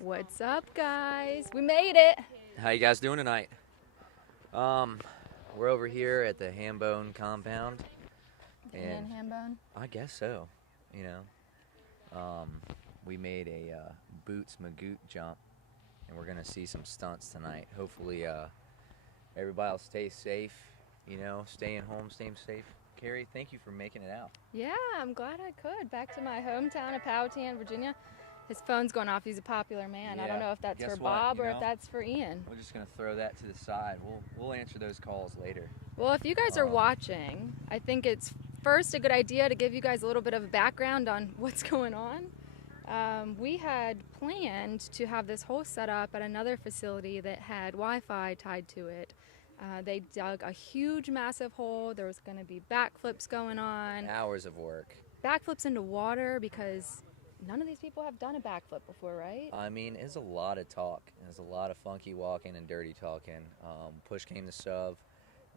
What's up, guys? We made it. How you guys doing tonight? We're over here at the Hambone compound, and Hambone. I guess so. You we made a boots magoot jump, and we're gonna see some stunts tonight. Hopefully, everybody will stay safe. Staying home, staying safe. Carrie, thank you for making it out. Yeah, I'm glad I could. Back to my hometown of Powhatan, Virginia. His phone's going off. He's a popular man. Yeah. I don't know if that's Guess for what, Bob or if that's for Ian. We're just gonna throw that to the side. We'll answer those calls later. Well, if you guys are watching, I think it's first a good idea to give you guys a little bit of a background on what's going on. We had planned to have this whole setup at another facility that had Wi-Fi tied to it. They dug a huge, massive hole. There was going to be backflips going on. Hours of work. Backflips into water because none of these people have done a backflip before, right? I mean, it's a lot of talk. There's a lot of funky walking and dirty talking. Push came to shove.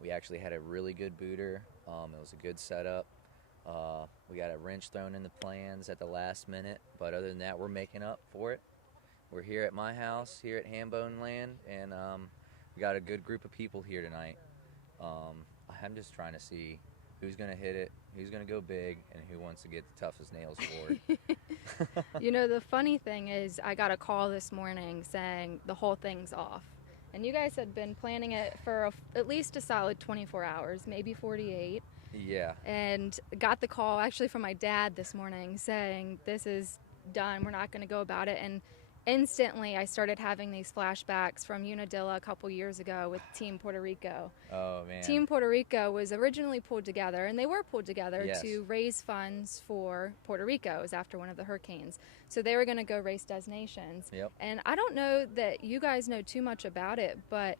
We actually had a really good booter. It was a good setup. We got a wrench thrown in the plans at the last minute, but other than that, we're making up for it. We're here at my house, here at Hambone Land, and we got a good group of people here tonight. I'm just trying to see who's going to hit it, who's going to go big, and who wants to get the toughest nails forward. You know, the funny thing is I got a call this morning saying the whole thing's off. And you guys had been planning it for at least a solid 24 hours, maybe 48. Yeah. And got the call actually from my dad this morning saying this is done, we're not going to go about it. And instantly I started having these flashbacks from Unadilla a couple years ago with Team Puerto Rico. Oh, man. Team Puerto Rico was originally pulled together, and they were pulled together Yes. to raise funds for Puerto Rico. It was after one of the hurricanes. So they were going to go race destinations. Yep. And I don't know that you guys know too much about it, but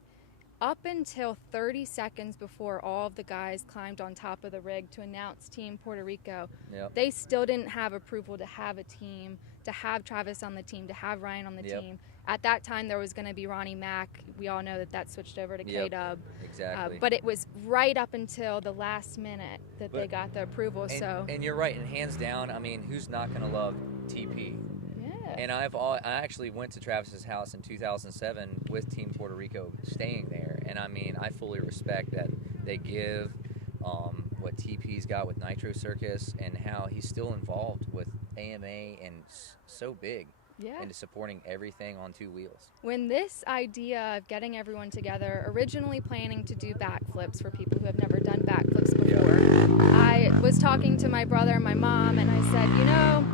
up until 30 seconds before all of the guys climbed on top of the rig to announce Team Puerto Rico, Yep. they still didn't have approval to have a team, to have Travis on the team, to have Ryan on the Yep. team. At that time, there was going to be Ronnie Mack. We all know that switched over to Yep. K-Dub. Exactly. But it was right up until the last minute that they got the approval. And you're right, and hands down, I mean, who's not going to love TP? Yeah. And I actually went to Travis's house in 2007 with Team Puerto Rico staying there, and I mean, I fully respect that they give what TP's got with Nitro Circus and how he's still involved with AMA and so big Yeah. into supporting everything on two wheels. When this idea of getting everyone together, originally planning to do backflips for people who have never done backflips before, I was talking to my brother and my mom, and I said, you know,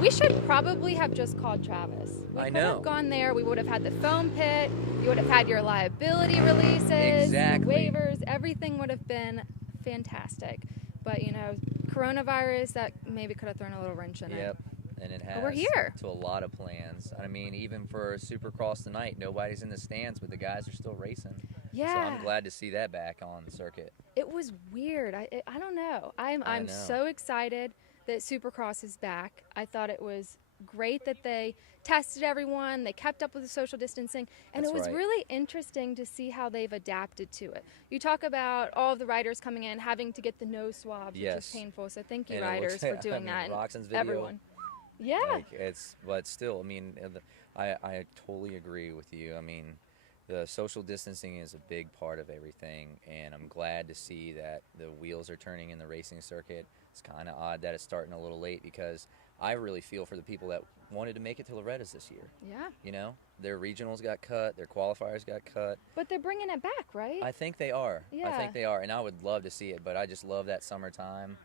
we should probably have just called Travis. We I could know. have gone there. We would have had the foam pit. You would have had your liability releases, Exactly. waivers. Everything would have been fantastic. But, you know, coronavirus, that maybe could have thrown a little wrench in it. Yep. And it has we're here. to a lot of plans. I mean, even for Supercross tonight, nobody's in the stands, but the guys are still racing. Yeah. So I'm glad to see that back on the circuit. It was weird. I don't know. I'm know. so excited that Supercross is back. I thought it was great that they tested everyone. They kept up with the social distancing. And That's it was right. really interesting to see how they've adapted to it. You talk about all of the riders coming in, having to get the nose swabs, which Yes. is painful. So thank you, And it riders, looks- for doing I mean, that. And Roxanne's video, everyone. Yeah. Like, but still, I mean, I totally agree with you. I mean, the social distancing is a big part of everything, and I'm glad to see that the wheels are turning in the racing circuit. It's kind of odd that it's starting a little late because I really feel for the people that wanted to make it to Loretta's this year. Yeah. You know, their regionals got cut, their qualifiers got cut. But they're bringing it back, right? I think they are. Yeah. I think they are, and I would love to see it, but I just love that summertime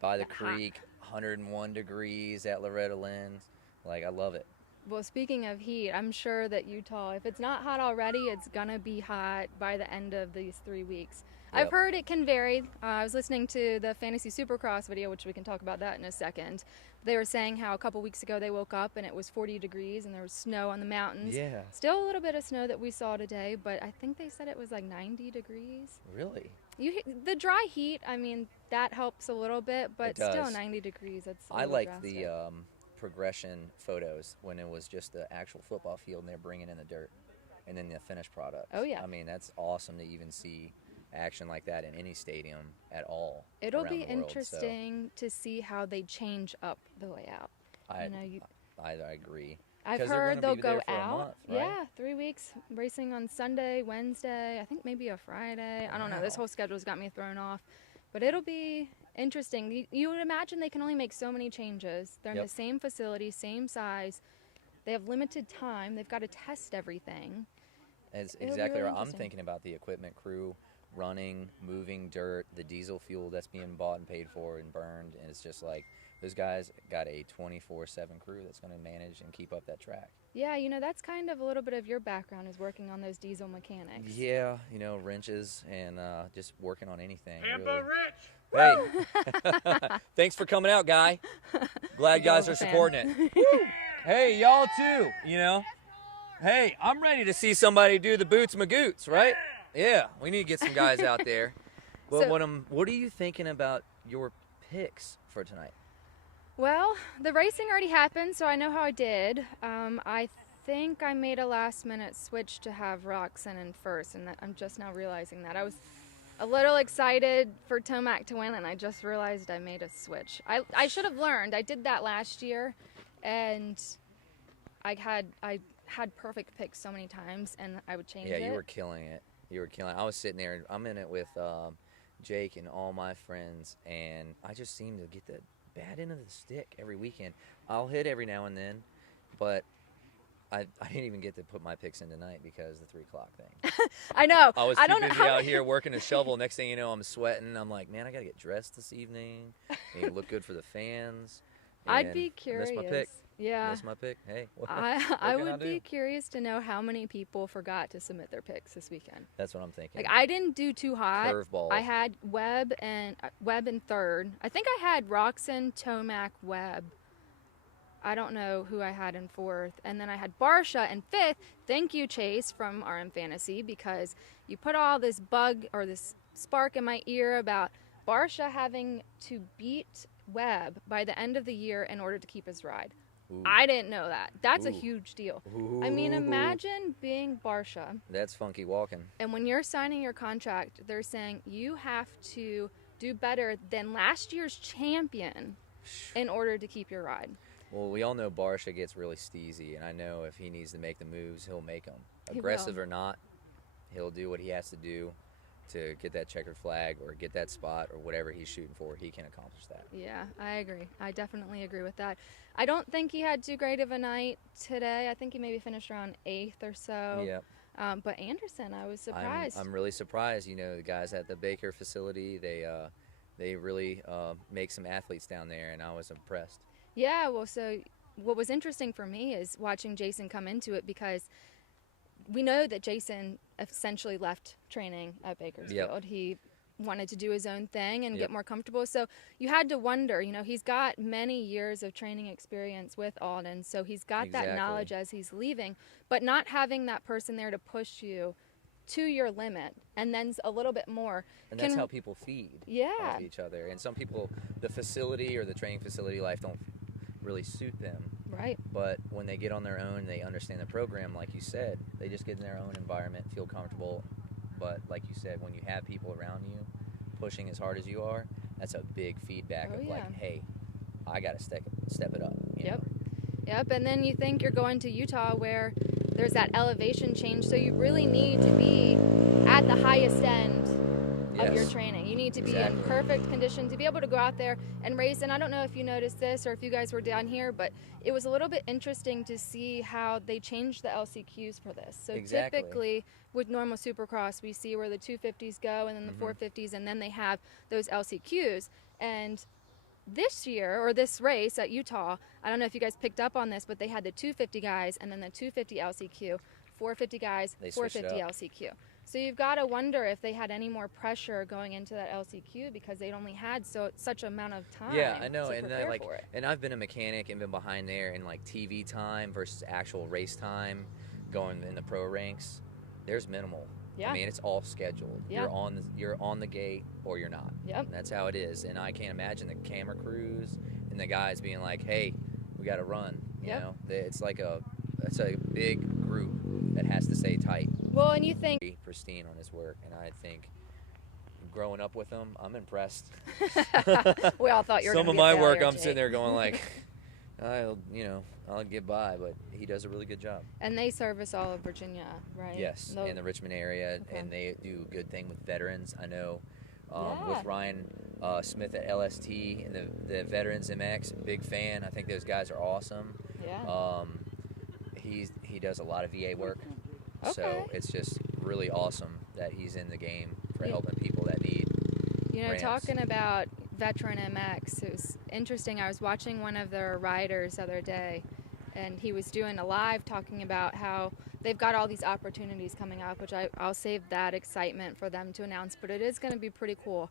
by the That hot. creek, 101 degrees at Loretta Lynn's. Like, I love it. Well, speaking of heat, I'm sure that Utah, if it's not hot already, it's going to be hot by the end of these 3 weeks. I've Yep. heard it can vary. I was listening to the Fantasy Supercross video, which we can talk about that in a second. They were saying how a couple weeks ago they woke up and it was 40 degrees and there was snow on the mountains. Yeah. Still a little bit of snow that we saw today, but I think they said it was like 90 degrees. Really? The dry heat, I mean, that helps a little bit, but It does. still 90 degrees. That's a I little like drastic. the progression photos when it was just the actual football field and they're bringing in the dirt and then the finished product. Oh, yeah. I mean, that's awesome to even see action like that in any stadium at all. It'll around be the world, so interesting to see how they change up the layout. I, You know, I agree. I've 'Cause they're heard gonna they'll be go there for a out. month, right? Yeah, 3 weeks racing on Sunday, Wednesday, I think maybe a Friday. I don't know. This Wow. whole schedule's got me thrown off. But it'll be interesting. You would imagine they can only make so many changes. They're in Yep. the same facility, same size. They have limited time. They've got to test everything. It's It'll be exactly really right. I'm interesting. thinking about the equipment crew running, moving dirt, the diesel fuel that's being bought and paid for and burned, and it's just like those guys got a 24/7 crew that's going to manage and keep up that track. Yeah, that's kind of a little bit of your background is working on those diesel mechanics. Yeah, wrenches and just working on anything. Tampa Really. Rich! Hey, thanks for coming out, guy. Glad you guys are Fan. supporting it. Hey, y'all too, Hey, I'm ready to see somebody do the boots magoots, right? Yeah, we need to get some guys out there. But So- what are you thinking about your picks for tonight? Well, the racing already happened, so I know how I did. I think I made a last-minute switch to have Roxanne in first, and I'm just now realizing that. I was a little excited for Tomac to win, and I just realized I made a switch. I should have learned. I did that last year, and I had perfect picks so many times, and I would change it. Yeah, you were killing it. I was sitting there. I'm in it with Jake and all my friends, and I just seem to get the bad end of the stick every weekend. I'll hit every now and then, but I didn't even get to put my picks in tonight because of the 3 o'clock thing. I know. I was I too don't know busy how out here working a shovel. Next thing you know, I'm sweating. I'm like, man, I got to get dressed this evening. Need to look good for the fans. I'd And be curious. Missed my pick. Yeah. Missed my pick. Hey, what I can would do? be curious to know how many people forgot to submit their picks this weekend. That's what I'm thinking. Like I didn't do too hot. Curveball. I had Webb in third. I think I had Roxanne, Tomac, Webb. I don't know who I had in fourth. And then I had Barsha in fifth. Thank you, Chase, from RM Fantasy, because you put all this bug or this spark in my ear about Barsha having to beat Webb by the end of the year in order to keep his ride. Ooh. I didn't know that. That's a Ooh. huge deal. Ooh. I mean, imagine being Barsha, That's funky walking. and when you're signing your contract, they're saying you have to do better than last year's champion in order to keep your ride. Well, we all know Barsha gets really steezy, and I know if he needs to make the moves, he'll make them. He Aggressive will. or not, he'll do what he has to do to get that checkered flag or get that spot or whatever he's shooting for. He can accomplish that. Yeah, I agree. I definitely agree with that. I don't think he had too great of a night today. I think he maybe finished around 8th or so. Yep. But Anderson, I was surprised. I'm really surprised. The guys at the Baker facility, they really make some athletes down there, and I was impressed. Yeah, well, so what was interesting for me is watching Jason come into it, because we know that Jason essentially left training at Bakersfield. Yep. He wanted to do his own thing and Yep. get more comfortable. So you had to wonder, he's got many years of training experience with Alden, so he's got that Exactly. knowledge as he's leaving, but not having that person there to push you to your limit and then a little bit more. And that's how people feed Yeah. off each other. And some people, the facility or the training facility life don't really suit them. Right. But when they get on their own, they understand the program, like you said. They just get in their own environment, feel comfortable. But like you said, when you have people around you pushing as hard as you are, that's a big feedback Oh, of yeah. like, hey, I got to step it up. you Yep. know? Yep, and then you think you're going to Utah where there's that elevation change, so you really need to be at the highest end of your Yes. training. You need to be Exactly. in perfect condition to be able to go out there and race. And I don't know if you noticed this or if you guys were down here, but it was a little bit interesting to see how they changed the LCQs for this. So Exactly. typically with normal Supercross, we see where the 250s go and then the Mhm. 450s, and then they have those LCQs. And this year, or this race at Utah, I don't know if you guys picked up on this, but they had the 250 guys and then the 250 LCQ, 450 guys, They switched it 450 up. LCQ. So you've got to wonder if they had any more pressure going into that LCQ because they'd only had such amount of time. Yeah, I know, to and prepare like, for it. and I've been a mechanic and been behind there in like TV time versus actual race time, going in the pro ranks. There's minimal. Yeah. I mean, it's all scheduled. Yeah. You're on the gate or you're not. Yep. And that's how it is. And I can't imagine the camera crews and the guys being like, "Hey, we got to run." You Yep. know, it's a big group that has to stay tight. Well, and you think Very pristine on his work, and I think growing up with him, I'm impressed. we all thought you were Some gonna of be a my work, failure, I'm sitting Jake. there going like, I'll get by, but he does a really good job. And they service all of Virginia, right? Yes, in the Richmond area, Okay. and they do a good thing with veterans. I know Yeah. with Ryan Smith at LST and the Veterans MX, big fan. I think those guys are awesome. Yeah. He does a lot of VA work, Okay. so it's just really awesome that he's in the game for Yeah. helping people that need. ramps. Talking about veteran MX, it was interesting. I was watching one of their riders the other day, and he was doing a live talking about how they've got all these opportunities coming up, which I'll save that excitement for them to announce, but it is going to be pretty cool.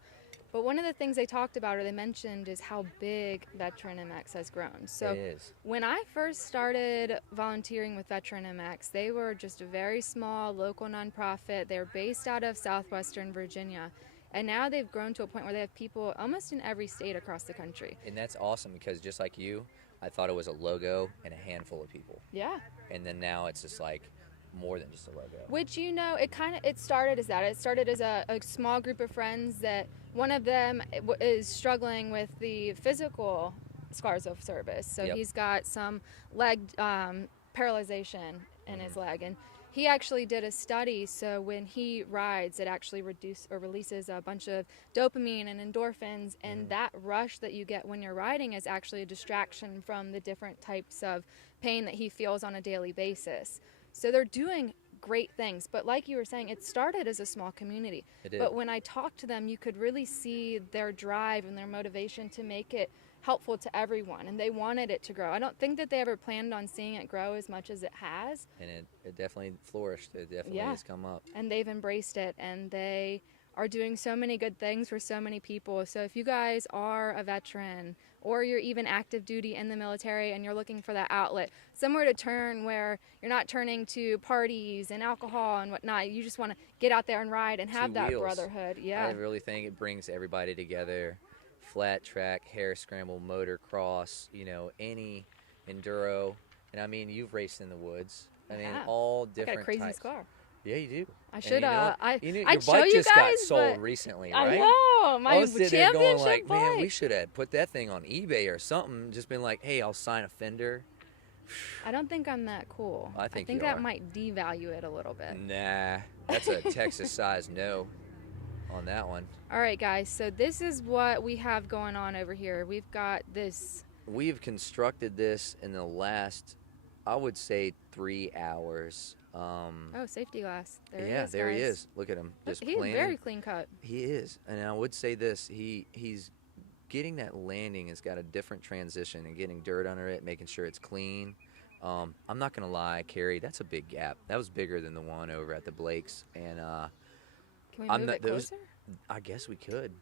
But one of the things they talked about or they mentioned is how big Veteran MX has grown. So It is. when I first started volunteering with Veteran MX, they were just a very small local nonprofit. They're based out of southwestern Virginia. And now they've grown to a point where they have people almost in every state across the country. And that's awesome because just like you, I thought it was a logo and a handful of people. Yeah. And then now it's just like more than just a logo. Which, it started as that. It started as a small group of friends that one of them is struggling with the physical scars of service. So Yep. he's got some leg paralyzation in his leg. And he actually did a study, so when he rides, it actually releases a bunch of dopamine and endorphins, and that rush that you get when you're riding is actually a distraction from the different types of pain that he feels on a daily basis. So they're doing great things, but like you were saying, it started as a small community. It did. But when I talked to them, you could really see their drive and their motivation to make it helpful to everyone, and they wanted it to grow. I don't think that they ever planned on seeing it grow as much as it has. And it definitely flourished. It definitely Yeah. has come up. And they've embraced it, and they are doing so many good things for so many people. So if you guys are a veteran or you're even active duty in the military and you're looking for that outlet, somewhere to turn where you're not turning to parties and alcohol and whatnot, you just want to get out there and ride and have Two that wheels. brotherhood. Yeah. I really think it brings everybody together. Flat track, hare scramble, motocross, any enduro. And I mean, you've raced in the woods. I mean, Yeah. all I got different a crazy types. scar. Yeah, you do. I And should, you know what? your your show bike you just got guys, sold but recently, I right? know, my I was sitting there championship going like, man, we bike. should have put that thing on eBay or something. Just been like, hey, I'll sign a fender. I don't think I'm that cool. I think you that are. might devalue it a little bit. Nah, that's a Texas size no on that one. All right, guys, so this is what we have going on over here. We've got this. We've constructed this in the last, I would say, 3 hours. Oh, safety glass. There Yeah, he is, there he guys. is. Look at him, just He's planted. very clean cut. He is, and I would say this: he's getting that landing has got a different transition and getting dirt under it, making sure it's clean. I'm not gonna lie, Carrie, that's a big gap. That was bigger than the one over at the Blakes, and Can we I'm move not- it those- closer? I guess we could.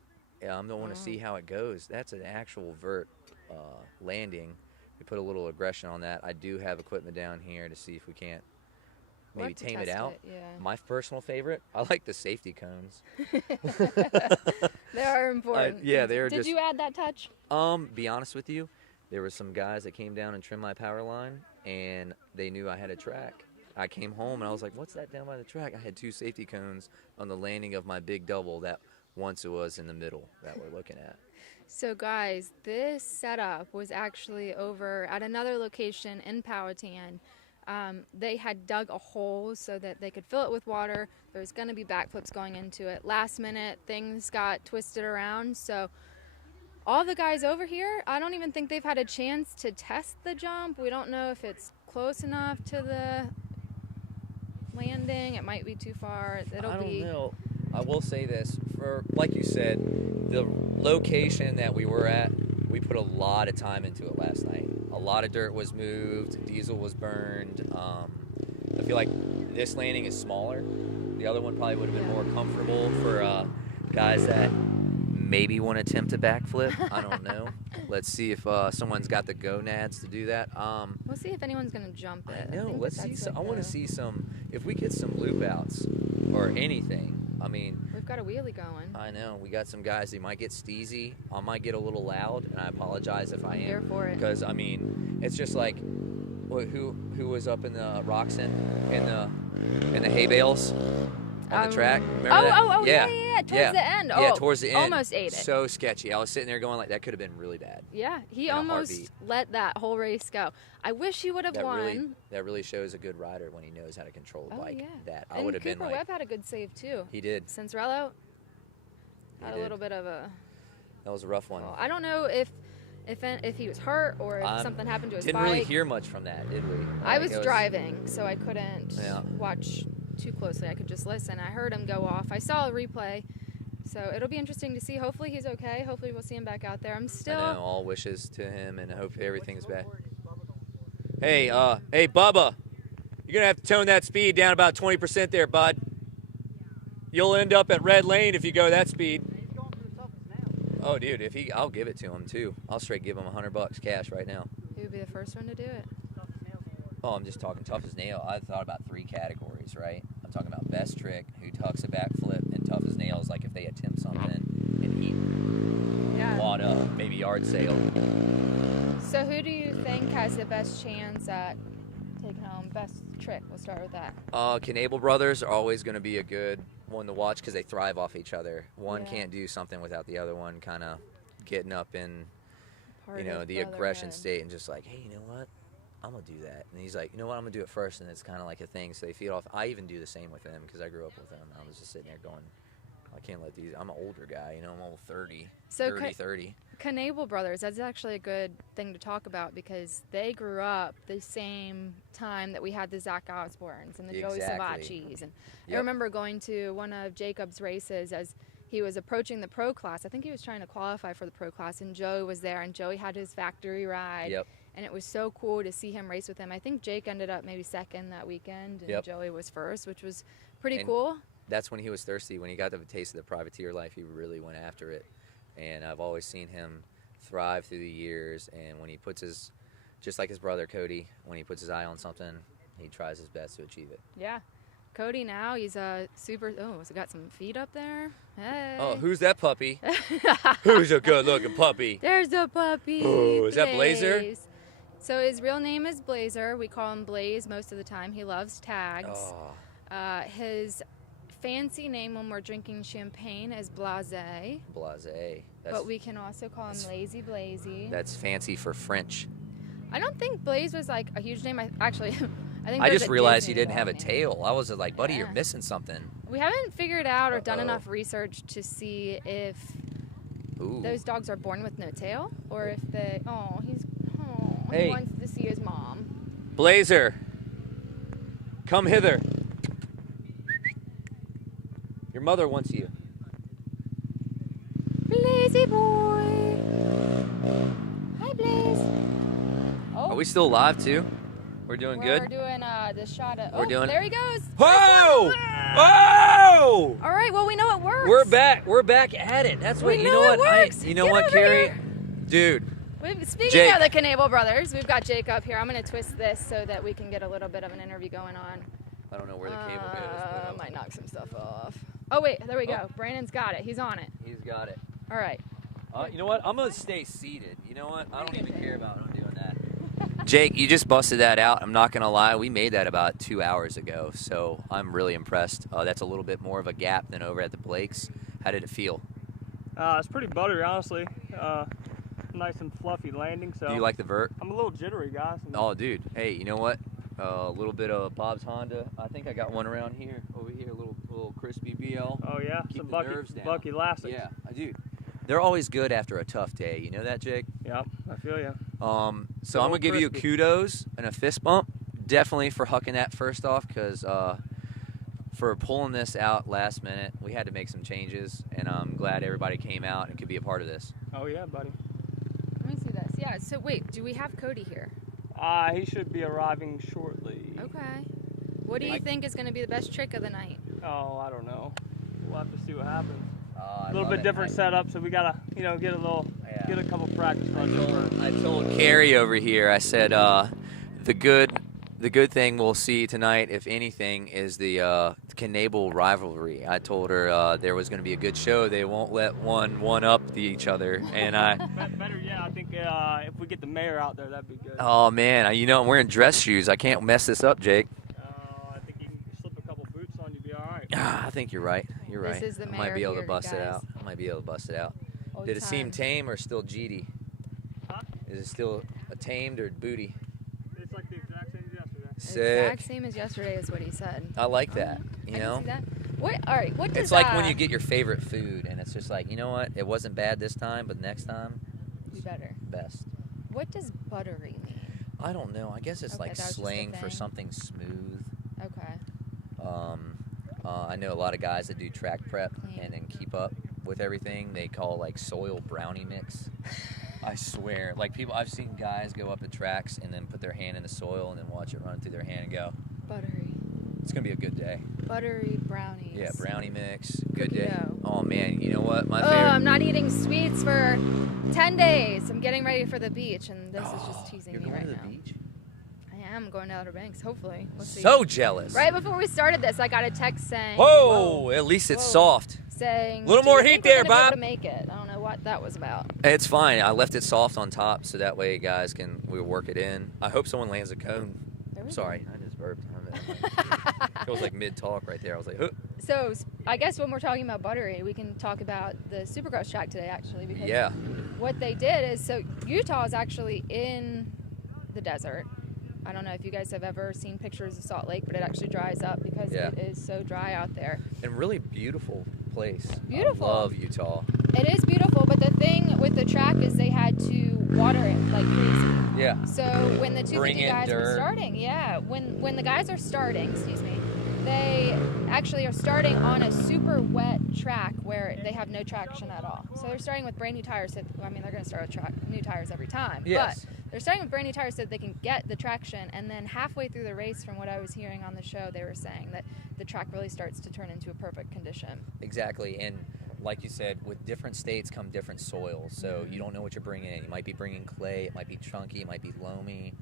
Yeah, I'm gonna want to see how it goes. That's an actual vert landing. We put a little aggression on that. I do have equipment down here to see if we can't We'll maybe have to tame it test out. Yeah. My personal favorite, I like the safety cones. They are important. yeah, they're Did just- you add that touch? Be honest with you, there were some guys that came down and trimmed my power line, and they knew I had a track. I came home and I was like, what's that down by the track? I had 2 safety cones on the landing of my big double that once it was in the middle that we're looking at. So, guys, this setup was actually over at another location in Powhatan. They had dug a hole so that they could fill it with water. There was going to be backflips going into it. Last minute, things got twisted around. So all the guys over here, I don't even think they've had a chance to test the jump. We don't know if it's close enough to the landing. It might be too far. I don't know. I will say this, for like you said, the location that we were at, we put a lot of time into it last night. A lot of dirt was moved, diesel was burned. I feel like this landing is smaller. The other one probably would have been more comfortable for guys that maybe want to attempt a backflip. I don't know. Let's see if someone's got the gonads to do that. We'll see if anyone's going to jump it. I know. think Let's see. that's Some, I like want to the- see some. If we get some loop outs or anything. I mean, We've got a wheelie going. I know. We got some guys. They might get steezy. I might get a little loud, and I apologize if I I'm am. here for it. Because I mean, it's just like, who was up in the Roxon in the hay bales? on the track. Remember that? Yeah. Towards the end. Yeah, towards the end. Almost ate it. So sketchy. I was sitting there going like, that could have been really bad. Yeah, he In a almost heartbeat. let that whole race go. I wish he would have won. That really shows a good rider when he knows how to control a bike. That I And would have been Cooper like. Webb had a good save too. He did. Cincerello had a did. little bit of a. That was a rough one. Well, I don't know if he was hurt or if something happened to his Didn't bike. really hear much from that, did we? I was driving, so I couldn't Yeah. watch too closely. I could just listen. I heard him go off. I saw a replay, so it'll be interesting to see. Hopefully he's okay. Hopefully we'll see him back out there. I'm still. I know, all wishes to him, and I hope everything's back. Hey, Bubba, you're gonna have to tone that speed down about 20% there, bud. You'll end up at red lane if you go that speed. Oh, dude, I'll give it to him too. I'll straight give him $100 cash right now. Who would be the first one to do it? Oh, I'm just talking tough as nail. I thought about 3 categories, right? I'm talking about best trick, who tucks a backflip, and tough as nails, like if they attempt something and he wad up, maybe yard sale. So who do you think has the best chance at taking home best trick? We'll start with that. Knable brothers are always going to be a good one to watch because they thrive off each other. One can't do something without the other one kind of getting up in, the aggression state and just like, hey, you know what? I'm going to do that. And he's like, you know what? I'm going to do it first. And it's kind of like a thing. So they feed off. I even do the same with them because I grew up with them. I was just sitting there going, I can't let these. I'm an older guy. I'm almost 30. So 30. Knable brothers, that's actually a good thing to talk about because they grew up the same time that we had the Zach Osbornes and the Joey Savaccis. And I remember going to one of Jacob's races as he was approaching the pro class. I think he was trying to qualify for the pro class, and Joey was there, and Joey had his factory ride. Yep. And it was so cool to see him race with him. I think Jake ended up maybe second that weekend, and Joey was first, which was pretty cool. That's when he was thirsty. When he got the taste of the privateer life, he really went after it. And I've always seen him thrive through the years. And when he puts just like his brother Cody, when he puts his eye on something, he tries his best to achieve it. Yeah. Cody now, he's a super, he's got some feet up there. Hey. Oh, who's that puppy? Who's a good-looking puppy? There's a puppy. Oh, is that Blazer? So his real name is Blazer. We call him Blaze most of the time. He loves tags. Oh. His fancy name when we're drinking champagne is Blase. Blase. But we can also call him Lazy Blazy. That's fancy for French. I don't think Blaze was like a huge name. Actually, I think I just realized Disney he didn't have a name. tail. I was like, buddy, you're missing something. We haven't figured out or done enough research to see if those dogs are born with no tail or if they. He wants to see his mom. Blazer, come hither. Your mother wants you. Blazy boy. Hi, Blaze. Are we still live too? We're doing good? We're doing the shot at. We're doing. There he goes. Whoa! Whoa! All right. Well, we know it works. We're back. We're back at it. That's what. You know what? You know what, Carrie? Dude. Speaking of the Knable brothers, we've got Jake up here. I'm going to twist this so that we can get a little bit of an interview going on. I don't know where the cable goes. But might knock some stuff off. Oh, wait. There we go. Brandon's got it. He's on it. He's got it. All right. You know what? I'm going to stay seated. You know what? I don't even care about him doing that. Jake, you just busted that out. I'm not going to lie. We made that about 2 hours ago, so I'm really impressed. That's a little bit more of a gap than over at the Blakes. How did it feel? It's pretty buttery, honestly. Nice and fluffy landing. So do you like the vert? I'm a little jittery, guys. Oh, dude. Hey, you know what? A little bit of Bob's Honda. I think I got one around here. Over here, a little crispy BL. Oh, yeah? Keep some the nerves down. Bucky Elastics. Yeah, dude. They're always good after a tough day. You know that, Jake? Yeah, I feel you. So I'm going to give you a kudos and a fist bump. Definitely for hucking that first off because for pulling this out last minute, we had to make some changes. And I'm glad everybody came out and could be a part of this. Oh, yeah, buddy. Let me see this. Yeah, so wait, do we have Cody here? He should be arriving shortly. Okay. What do you think is going to be the best trick of the night? Oh, I don't know. We'll have to see what happens. A A little bit different setup, so we gotta, get a couple practice runs. I told Carrie over here. I said the good thing we'll see tonight, if anything, is the Knable rivalry. I told her there was going to be a good show. They won't let one up each other, and I. Better, yeah. I think if we get the mayor out there, that'd be good. Oh man, I'm wearing dress shoes. I can't mess this up, Jake. I think you can slip a couple boots on, you'll be all right. I think you're right. You're right. This is the I might be mayor able to here, bust it guys. out. I might be able to bust it out. Old Did it seem times. tame or still GD? Huh? Is it still a tamed or booty? It's like the exact same as yesterday. Sick. Exact same as yesterday is what he said. I like that. I You can know? see that. What? All right. What does It's like when you get your favorite food and it's just like, you know what? It wasn't bad this time, but next time, be better? best. What does buttery mean? I don't know. I guess it's Okay, like that was just a slang for thing. something smooth. Okay. I know a lot of guys that do track prep Clean. and then keep up with everything. They call like soil brownie mix. I swear, like I've seen guys go up the tracks and then put their hand in the soil and then watch it run through their hand and go, Buttery. it's gonna be a good day. Buttery brownies. Yeah, brownie mix, good Cookie day. dough. Oh man, you know what? My Oh, favorite. I'm not eating sweets for 10 days. I'm getting ready for the beach, and this is just teasing You're me going right to the now. beach? I am going to Outer Banks, hopefully. We'll see. So jealous. Right before we started this, I got a text saying, Whoa, at least it's Whoa. soft. saying, Little "Do you more think heat we're there, gonna be able Bob." to make it. I don't know what that was about. It's fine. I left it soft on top so that way guys we'll work it in. I hope someone lands a cone. There we Sorry, I just burped. It was like mid-talk right there. I was like, huh. So I guess when we're talking about buttery, we can talk about the Supercross track today, actually, because Yeah. what they did is, so Utah is actually in the desert. I don't know if you guys have ever seen pictures of Salt Lake, but it actually dries up because Yeah. it is so dry out there. And really beautiful place. Beautiful. I love Utah. It is beautiful, but the thing with the track is they had to water it like crazy. Yeah. So when the 250 Bring in guys were dirt. starting, when the guys are starting, they actually are starting on a super wet track where they have no traction at all. So they're starting with brand new tires. They're going to start with new tires every time. Yes. But they're starting with brand new tires so they can get the traction. And then halfway through the race, from what I was hearing on the show, they were saying that the track really starts to turn into a perfect condition. Exactly. And like you said, with different states come different soils. So you don't know what you're bringing in. You might be bringing clay. It might be chunky. It might be loamy.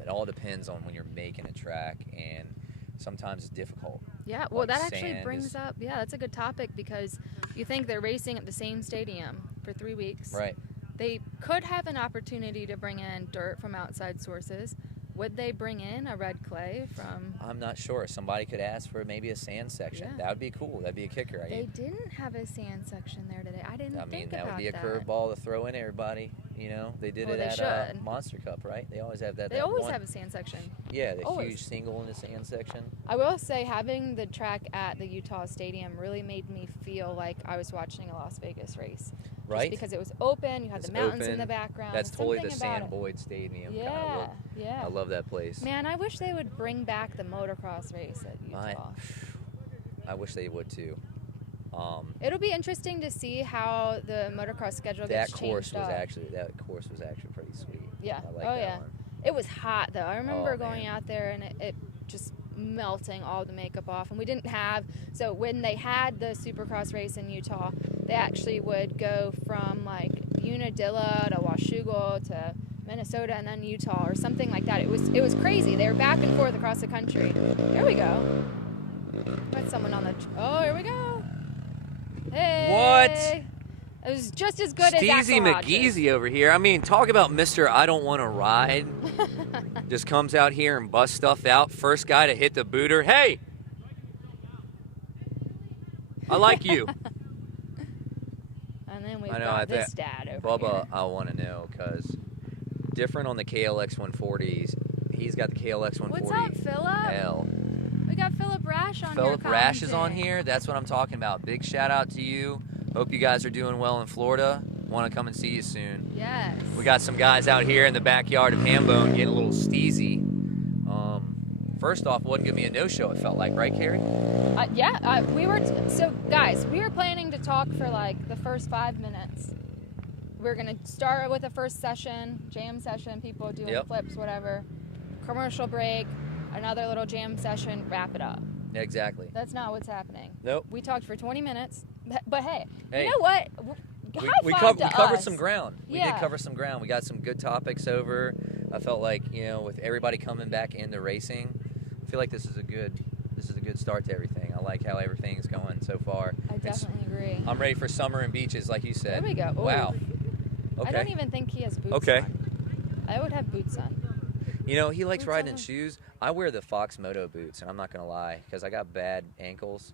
It all depends on when you're making a track. And sometimes it's difficult. Yeah, well, Like that actually sand brings is- up, that's a good topic, because you think they're racing at the same stadium for 3 weeks. Right. They could have an opportunity to bring in dirt from outside sources. Would they bring in a red clay from... I'm not sure. Somebody could ask for maybe a sand section. Yeah. That would be cool. That'd be a kicker. They didn't have a sand section there today. I didn't I mean, think that about would be a that. curveball to throw in everybody. You know, they did Well, it they at should. Monster Cup, right? They always have that. They that always one- have a sand section. Yeah, the always. huge single in the sand section. I will say, having the track at the Utah Stadium really made me feel like I was watching a Las Vegas race. Right? Just because it was open, you had It's the mountains in open. the background. That's totally the something about Sam it. Boyd Stadium kind of Yeah, look. yeah. I love that place. Man, I wish they would bring back the motocross race at Utah. I wish they would too. It'll be interesting to see how the motocross schedule That gets course changed was up. actually pretty sweet. Yeah. I like Oh, that yeah. one. It was hot though. I remember Oh, going man. out there and it just melting all the makeup off, and we didn't have, so when they had the Supercross race in Utah, they actually would go from like Unadilla to Washougal to Minnesota and then Utah or something like that. It was crazy. They were back and forth across the country. There we go. Got someone on the oh, here we go. Hey. It was just as good as Steezy Axl Hodges. McGeezy over here. I mean, talk about Mr. I don't want to ride. Just comes out here and busts stuff out. First guy to hit the booter. Hey! I like you. And then we've I know, got this dad over Bubba, here. I want to know, because different on the KLX 140s. He's got the KLX 140. What's up, Phillip? L. We got Phillip Rash on here. Philip Rash is on commenting. here. That's what I'm talking about. Big shout out to you. Hope you guys are doing well in Florida. Want to come and see you soon. Yes. We got some guys out here in the backyard of Hambone getting a little steezy. First off, wasn't gonna be a no-show. It felt like, right, Carrie? We were so guys. We were planning to talk for like the first 5 minutes. We're gonna start with the first session, jam session, people doing Yep. flips, whatever. Commercial break, another little jam session, wrap it up. Exactly. That's not what's happening. Nope. We talked for 20 minutes, but hey, Hey. you know what? We High five covered to us. some ground. We did Yeah. cover some ground. We got some good topics over. I felt like, with everybody coming back into racing, I feel like this is a good start to everything. I like how everything's going so far. I definitely agree. I'm ready for summer and beaches, like you said. There we go. Ooh. Wow. I Okay. don't even think he has boots Okay. on. I would have boots on. You know, he likes Boots riding in on. shoes. I wear the Fox Moto boots, and I'm not going to lie, because I got bad ankles.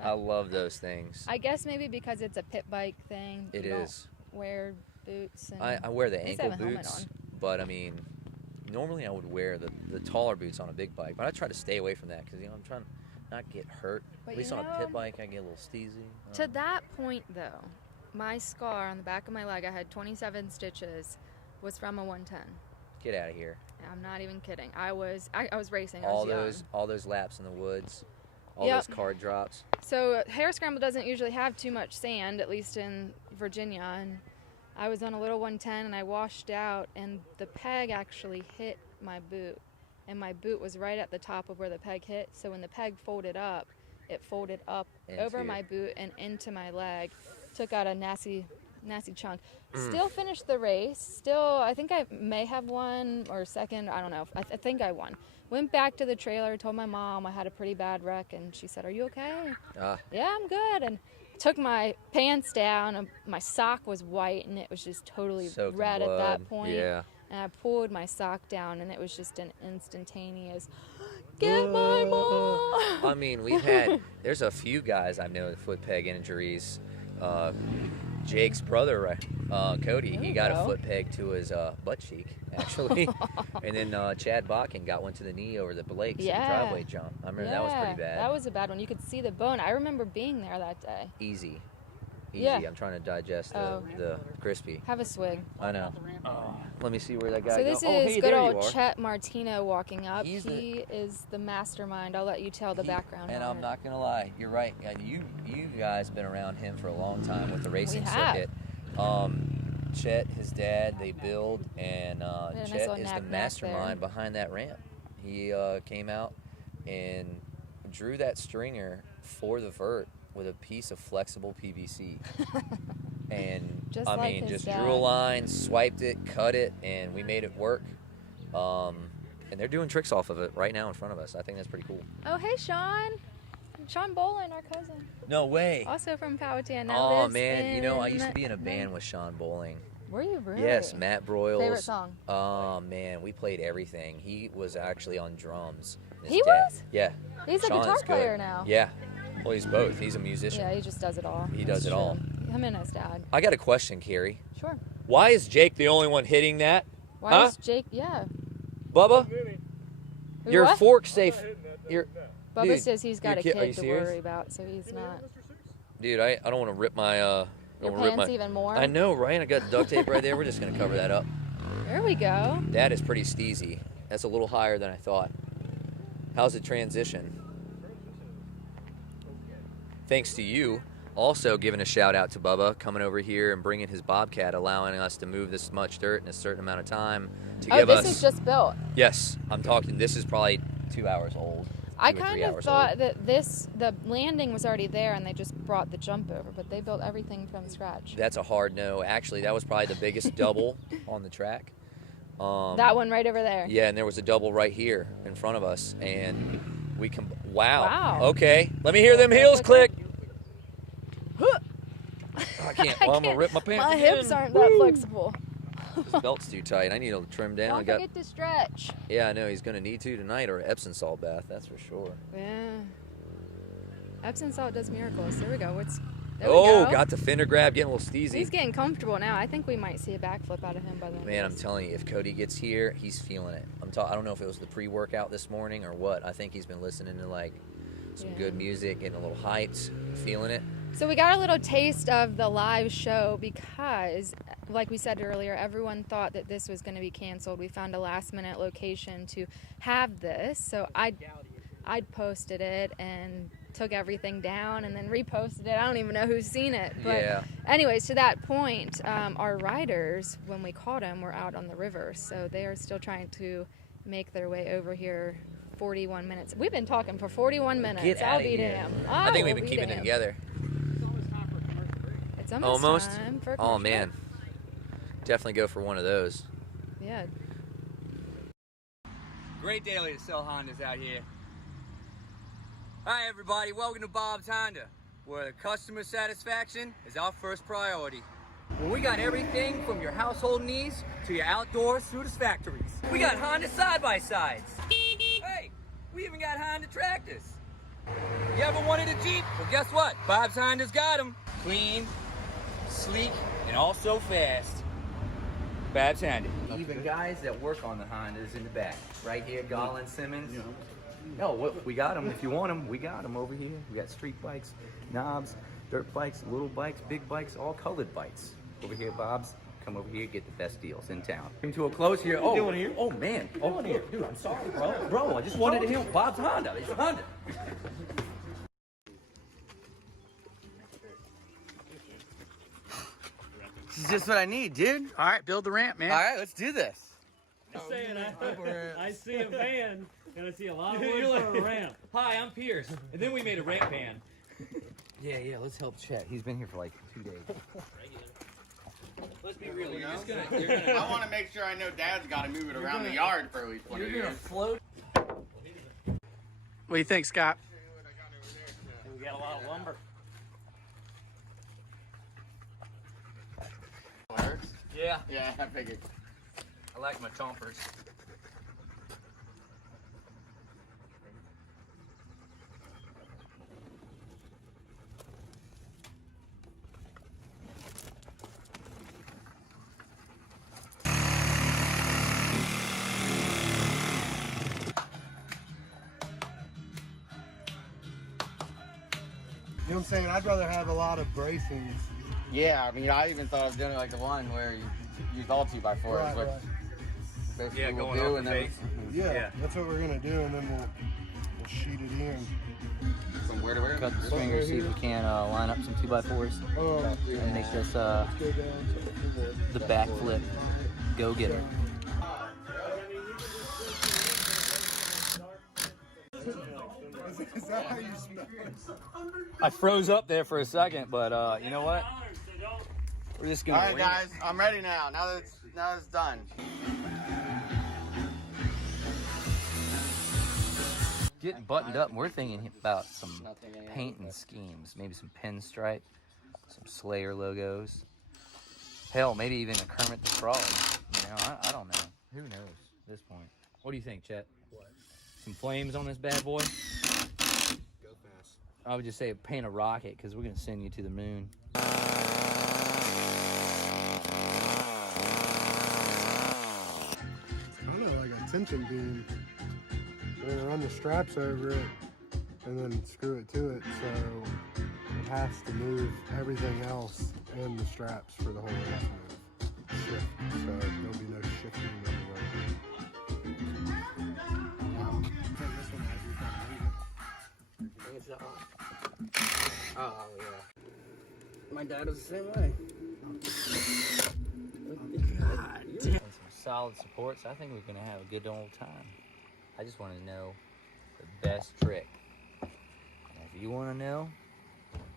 I love those things. I guess maybe because it's a pit bike thing. It you is. Don't wear boots. And I wear the at least ankle have a helmet boots, on. but I mean, normally I would wear the taller boots on a big bike, but I try to stay away from that because, you know, I'm trying to not get hurt. But At least you on a pit know, bike, I get a little steezy. To that point, though, my scar on the back of my leg, I had 27 stitches, was from a 110. Get out of here. I'm not even kidding. I was racing. I All was young. those laps in the woods, all Yep. those card drops. So Hare Scramble doesn't usually have too much sand, at least in Virginia. And I was on a little 110 and I washed out, and the peg actually hit my boot. And my boot was right at the top of where the peg hit. So when the peg folded up, it folded up over Into- my boot and into my leg. Took out a nasty chunk. Still finished the race. Still, I think I may have won or second. I don't know. I think I won. Went back to the trailer, told my mom I had a pretty bad wreck, and she said, "Are you okay?" Yeah, I'm good. And took my pants down, and my sock was white, and it was just totally Soaked in red at that blood. point. Yeah. And I pulled my sock down, and it was just an instantaneous, "Get my mom!" I mean, there's a few guys I know with foot peg injuries. Jake's brother, Cody, he got a foot peg to his butt cheek, actually. And then Chad Botkin got one to the knee over the Blakes in the driveway jump. I remember that was pretty bad. That was a bad one. You could see the bone. I remember being there that day. Easy. Yeah. I'm trying to digest the crispy. Have a swig. I know. Let me see where that guy So this goes. is good old Chet Martino walking up. He's he is the mastermind. I'll let you tell the background. And on I'm it. not gonna lie, you're right. You guys been around him for a long time with the racing We have. circuit. Chet, his dad, they build, and nice Chet little is the knack-knack mastermind there. behind that ramp. He came out and drew that stringer for the vert with a piece of flexible PVC. And Just I like mean, his just dad. drew a line, swiped it, cut it, and we made it work. And they're doing tricks off of it right now in front of us. I think that's pretty cool. Oh, hey, Sean. Sean Bolin, our cousin. No way. Also from Powhatan. Oh man, you know, I used to be in a band with Sean Bowling. Were you really? Yes, Matt Broyles. Favorite song? Oh man, we played everything. He was actually on drums. His He dad- was? Yeah. He's a Sean guitar is good. player now. Yeah. Well, he's both. He's a musician. Yeah, he just does it all. He does That's it all. true. Him and his dad. I got a question, Carrie. Sure. Why is Jake the only one hitting that? Why is Jake? Yeah. Bubba, your What? fork safe. Your Bubba dude, says he's got a are you kid to serious? worry about, so he's not. Dude, I don't want to rip my Your don't wanna rip pants my, even more? I know, right? I got duct tape right there. We're just gonna cover that up. There we go. That is pretty steezy. That's a little higher than I thought. How's the transition? Thanks to you. Also giving a shout out to Bubba coming over here and bringing his Bobcat, allowing us to move this much dirt in a certain amount of time to give us. Oh, this is just built. Yes, I'm talking. This is probably 2 hours old. I 2 or kind 3 of hours thought old. that the landing was already there and they just brought the jump over, but they built everything from scratch. That's a hard no. Actually, that was probably the biggest double on the track. That one right over there. Yeah, and there was a double right here in front of us, and we can. Wow. Wow. Okay, let me hear them heels click. I can't. Well, I'm gonna rip my pants. My again. hips aren't that flexible. This belt's too tight. I need to trim down. Don't forget to stretch. Yeah, I know he's gonna need to tonight, or an Epsom salt bath. That's for sure. Yeah. Epsom salt does miracles. There we go. There we Oh, go. got the fender grab, getting a little steezy. He's getting comfortable now. I think we might see a backflip out of him by the end. Man, of I'm this. telling you, if Cody gets here, he's feeling it. I don't know if it was the pre-workout this morning or what. I think he's been listening to like some good music, getting a little hyped, feeling it. So we got a little taste of the live show because, like we said earlier, everyone thought that this was going to be canceled. We found a last-minute location to have this, so I'd posted it and took everything down and then reposted it. I don't even know who's seen it. But Yeah. anyways, to that point, our riders, when we caught them, were out on the river, so they are still trying to make their way over here. 41 minutes. We've been talking for 41 minutes. Get I'll outta be here. damned. I think we've will been be keeping it damned. together. It's almost time for a Oh commercial man, definitely go for one of those. break. Yeah. Great daily to sell Hondas out here. Hi everybody, welcome to Bob's Honda, where the customer satisfaction is our first priority. Well, we got everything from your household needs to your outdoor satisfactories. We got Honda side-by-sides. Hey, we even got Honda tractors. You ever wanted a Jeep? Well, guess what? Bob's Honda's got them. Clean, sleek, and also fast. Babs Honda. Even guys that work on the Hondas in the back. Right here, Garland Simmons. No, we got them. If you want them, we got them over here. We got street bikes, knobs, dirt bikes, little bikes, big bikes, all colored bikes. Over here, Bob's. Come over here, get the best deals in town. Coming to a close here. Oh, doing here? Oh man. Oh, here, dude. I'm sorry, bro. Bro, I just wanted to hear Bob's Honda. It's Honda. This is just what I need, dude. All right, build the ramp, man. All right, let's do this. I see a van and I see a lot of wood for a ramp. Hi, I'm Pierce. And then we made a ramp van. Yeah, let's help Chet. He's been here for like 2 days. Let's be real. You're gonna I want to make sure I know Dad's got to move it around the yard for at least 20 you're years. gonna float. What do you think, Scott? We got a lot of lumber. Yeah, Yeah, I figured. I like my chompers. You know what I'm saying? I'd rather have a lot of bracings. Yeah, I mean, I even thought of doing like the one where you use all 2x4s. Right, which right. basically Yeah, we'll going do, off and the then face. Yeah, that's what we're gonna do, and then we'll sheet it in. from where to where? Cut the stringers, see if we can line up some 2x4s and make this Go down to the backflip go-getter. Is that how you smell it? I froze up there for a second, but you know what? We're just All gonna right, wing it. guys, I'm ready now. Now that it's done. Getting buttoned up, and we're thinking about some painting schemes, maybe some pinstripe, some Slayer logos. Hell, maybe even a Kermit the Frog. You know, I don't know. Who knows at this point? What do you think, Chet? What? Some flames on this bad boy? Go fast. I would just say paint a rocket, because we're going to send you to the moon. I don't know, like a tension beam. We're gonna run the straps over it and then screw it to it, so it has to move everything else in the straps for the whole thing to move. Shift, so there'll be no shifting anywhere. This one has you kind of move it. Oh, yeah. My dad was the same way. And some solid supports. I think we're going to have a good old time. I just want to know the best trick. And if you want to know,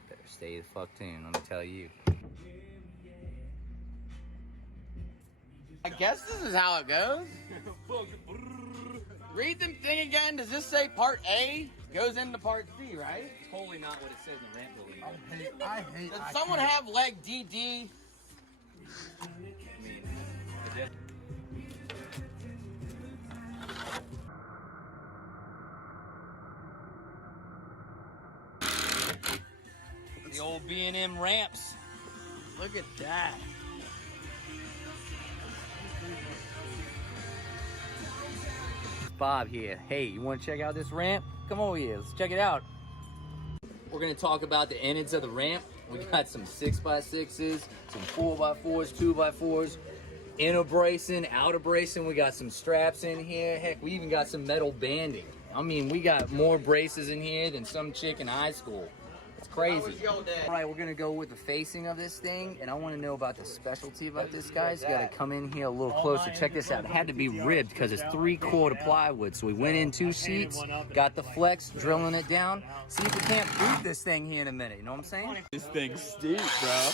better stay the fuck tuned. Let me tell you. I guess this is how it goes. Read the thing again. Does this say part A goes into part C, right? Totally not what it says in ramp building. I hate. Does someone have leg DD? The old B&M ramps. Look at that. Bob here. Hey, you want to check out this ramp? Come over here. Let's check it out. We're going to talk about the innards of the ramp. We got some 6x6s, some 4x4s, 2x4s, inner bracing, outer bracing. We got some straps in here. Heck, we even got some metal banding. I mean, we got more braces in here than some chick in high school. It's crazy. All right, we're going to go with the facing of this thing, and I want to know about the specialty about this, guys. You got to come in here a little closer. Check this out. It had to be ribbed because it's 3/4 plywood. So we went in 2 sheets, got the flex, drilling it down. See if we can't boot this thing here in a minute. You know what I'm saying? This thing's steep, bro.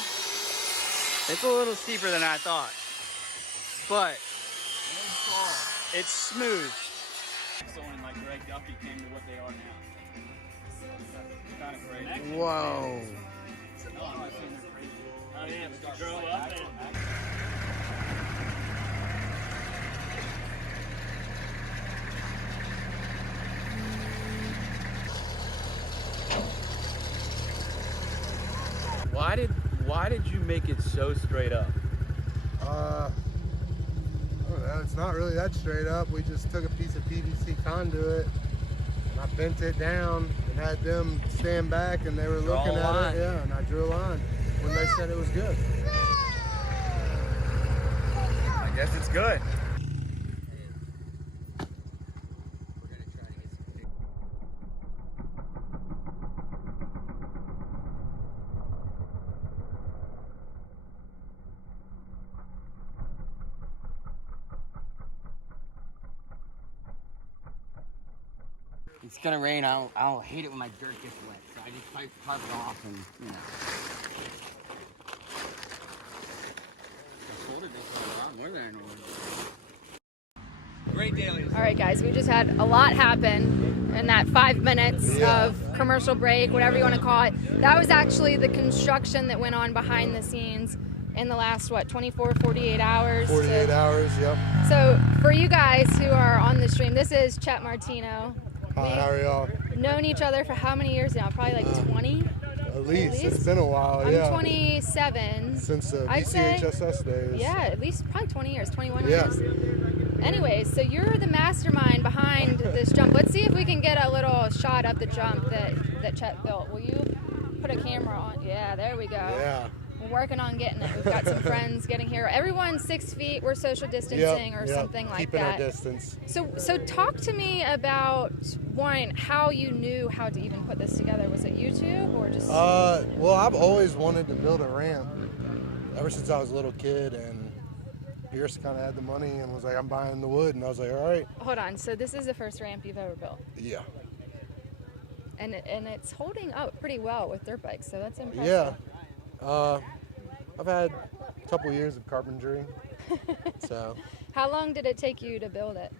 It's a little steeper than I thought. But it's smooth. Someone like Greg Duffy came to what they are now. Kind of crazy. Whoa. No, I'm not saying they're crazy. Oh yeah, we drove up and Why did you make it so straight up? I don't know, it's not really that straight up. We just took a piece of PVC conduit and I bent it down and had them stand back and they were looking at it. Yeah, and I drew a line when they said it was good. I guess it's good. It's gonna rain. I'll hate it when my dirt gets wet. So I just tarp it off and, you know. The shoulder makes a lot more than I normally do. Great daily. All right, guys, we just had a lot happen in that 5 minutes of commercial break, whatever you want to call it. That was actually the construction that went on behind the scenes in the last, 24, 48 hours? 48 hours, yep. So for you guys who are on the stream, this is Chet Martino. Hi, how are y'all? Known each other for how many years now? Probably like 20? At least. It's been a while, I'm yeah. 27. Since the I'd say- VCHSS days. Yeah, at least probably 20 years, 21 Yeah. years. Anyways, so you're the mastermind behind this jump. Let's see if we can get a little shot of the jump that Chet built. Will you put a camera on? Yeah, there we go. Yeah. We're working on getting it. We've got some friends getting here. Everyone's 6 feet. We're social distancing or something like Keeping that. our distance. So talk to me about, one, how you knew how to even put this together. Was it YouTube or just? Well, I've always wanted to build a ramp ever since I was a little kid, and Pierce kind of had the money and was like, I'm buying the wood, and I was like, all right. Hold on. So this is the first ramp you've ever built, Yeah. and it's holding up pretty well with dirt bikes. So that's impressive. Yeah. I've had a couple years of carpentry, so. How long did it take you to build it?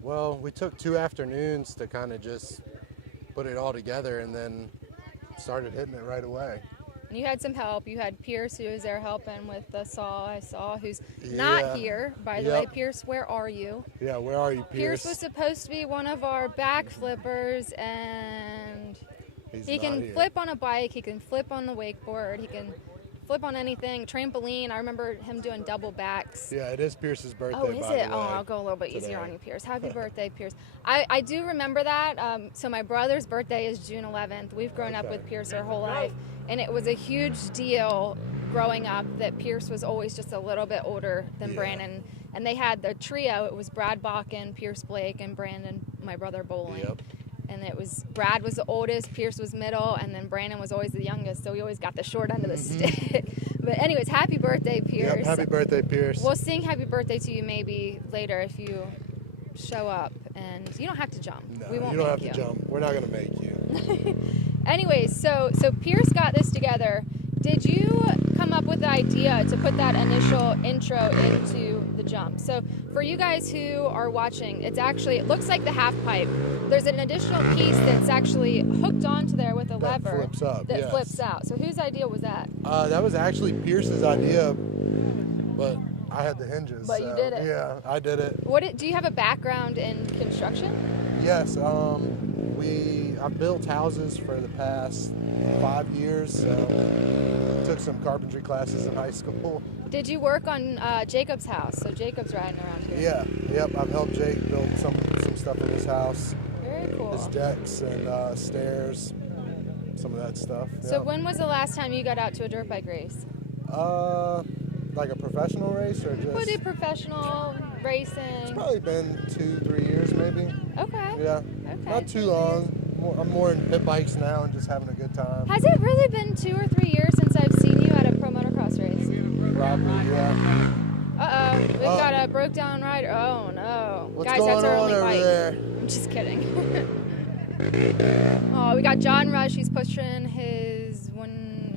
Well, we took 2 afternoons to kind of just put it all together and then started hitting it right away. And you had some help. You had Pierce, who was there helping with the saw, I saw, who's not here, by the way. Pierce, where are you? Yeah, where are you, Pierce? Pierce was supposed to be one of our back flippers, and he can flip on a bike, he can flip on the wakeboard, he can flip on anything, trampoline. I remember him doing double backs. Yeah, it is Pierce's birthday. Oh, is by it? the Oh, way, I'll go a little bit easier today. on you, Pierce. Happy birthday, Pierce. I do remember that. So my brother's birthday is June 11th. We've grown up with Pierce our whole life, and it was a huge deal growing up that Pierce was always just a little bit older than Brandon. And they had the trio. It was Brad Bakken, Pierce Blake, and Brandon, my brother, Bowling. Yep. And it was Brad was the oldest, Pierce was middle, and then Brandon was always the youngest, so we always got the short end of the stick. But anyways, happy birthday, Pierce. Yep, happy birthday, Pierce. We'll sing happy birthday to you maybe later if you show up, and you don't have to jump. No, We won't you don't have make to jump. We're not going to make you. Anyways, so Pierce got this together. Did you come up with the idea to put that initial intro into the jump? So for you guys who are watching, it looks like the half pipe. There's an additional piece that's actually hooked onto there with a lever flips up, that yes. flips out. So whose idea was that? That was actually Pierce's idea, but I had the hinges. But you did it. Yeah, I did it. Do you have a background in construction? Yes, I've built houses for the past 5 years. So took some carpentry classes in high school. Did you work on Jacob's house? So Jacob's riding around here. Yeah, yep. I've helped Jake build some stuff in his house. Very cool. His decks and stairs, some of that stuff. So yep. when was the last time you got out to a dirt bike race? Like a professional race or just? What do professional racing? It's probably been 2-3 years maybe. Okay. Yeah. Okay. Not too long. I'm more in pit bikes now and just having a good time. Has it really been 2 or 3 years since I've seen you at a pro motocross race? Probably, yeah. Uh-oh, we've got a broke down rider. Oh no. What's Guys, going that's our on only over bike. there? I'm just kidding. Oh, we got John Rush. He's pushing his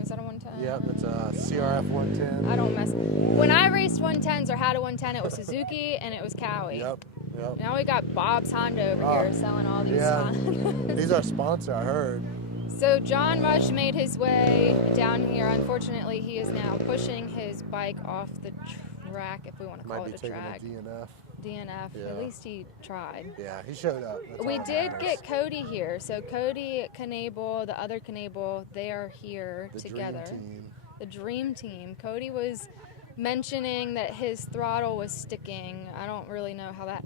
is that a 110? Yep, it's a CRF 110. I don't mess. When I raced 110s or had a 110, it was Suzuki and it was Cowie. Yep. Now we got Bob's Honda over here selling all these yeah. Hondas. He's our sponsor, I heard. So John Rush made his way down here. Unfortunately, he is now pushing his bike off the track, if we want to call it a track. DNF. Yeah. At least he tried. Yeah, he showed up. We did get Cody here. So Cody Knable, the other Knable, they are here together. The dream team. Cody was mentioning that his throttle was sticking. I don't really know how that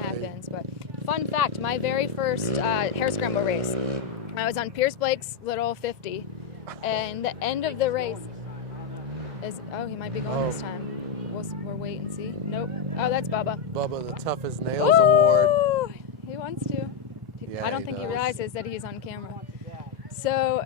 happens, but fun fact, my very first hair scramble race, I was on Pierce Blake's little 50, and the end of the race is, he might be going this time. We'll wait and see. Nope. Oh, that's Bubba. Bubba, the toughest nails award. He wants to. Yeah, I don't think he realizes that he's on camera. So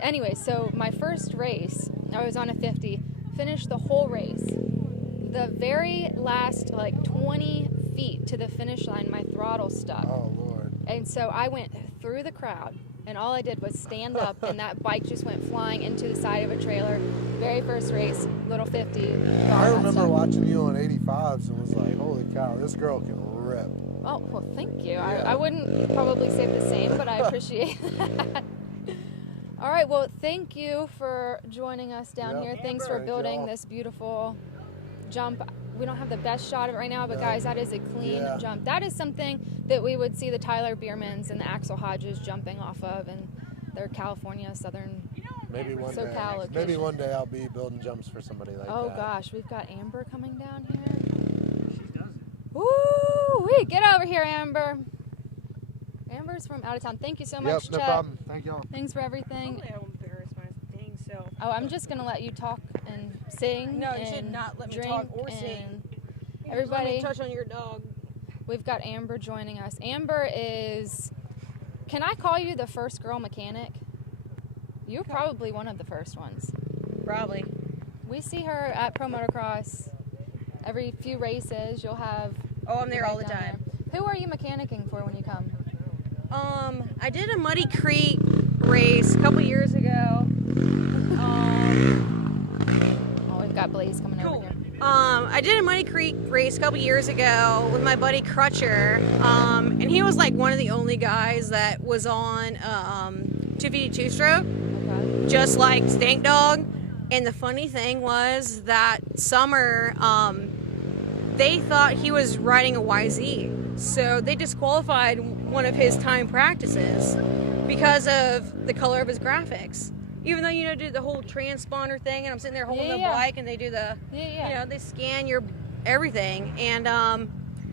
anyway, so my first race, I was on a 50, finished the whole race. The very last 20 feet to the finish line, my throttle stuck. Oh, Lord. And so I went through the crowd, and all I did was stand up, and that bike just went flying into the side of a trailer. Very first race, little 50. I remember watching you on 85s and was like, holy cow, this girl can rip. Oh, well, thank you. Yeah. I wouldn't probably say the same, but I appreciate that. All right, well, thank you for joining us down here. Thanks for building this beautiful jump. We don't have the best shot of it right now, but guys, that is a clean jump. That is something that we would see the Tyler Biermans and the Axel Hodges jumping off of, and their California, Southern Maybe one SoCal day. location. Maybe one day I'll be building jumps for somebody like that. Oh gosh, we've got Amber coming down here. She does it. Woo! Get over here, Amber. Amber's from out of town. Thank you so much, Yep, no Chet. problem. Thank y'all. Thanks for everything. Hopefully I won't embarrass my dang self. Oh, I'm just gonna let you talk and sing. No, you and should not let me drink talk or and sing. Everybody, Let me touch on your dog. We've got Amber joining us. Amber is, can I call you the first girl mechanic? You're probably one of the first ones. Probably. We see her at Pro Motocross every few races. You'll have. Oh, I'm there right all the down time. there. Who are you mechanicking for when you come? I did a Muddy Creek race a couple years ago. Oh, we've got Blaze coming over here. I did a Muddy Creek race a couple years ago with my buddy Crutcher, and he was like one of the only guys that was on 252 stroke, just like Stank Dog. And the funny thing was that summer, they thought he was riding a YZ, so they disqualified one of his time practices because of the color of his graphics. Even though, you know, do the whole transponder thing, and I'm sitting there holding the bike, and they do the, you know, they scan your everything, and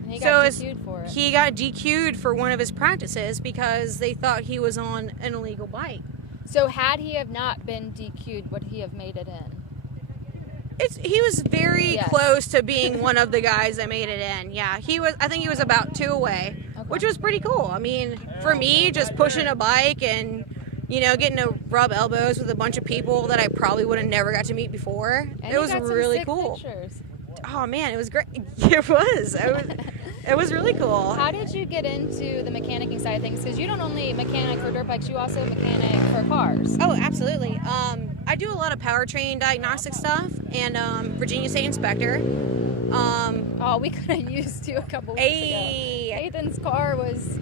he so got DQ'd for it. he got DQ'd for one of his practices because they thought he was on an illegal bike. So had he have not been DQ'd, would he have made it in? He was very close to being one of the guys that made it in. Yeah, he was. I think he was about 2 away, which was pretty cool. I mean, for me, just pushing a bike and, you know, getting to rub elbows with a bunch of people that I probably would have never got to meet before. And it was you got some really sick cool. Pictures. Oh man, it was great. It was. It was really cool. How did you get into the mechanicking side of things? Because you don't only mechanic for dirt bikes, you also mechanic for cars. Oh, absolutely. I do a lot of powertrain diagnostic stuff and Virginia State Inspector. Oh, we could have used you a couple weeks ago. Nathan's car was,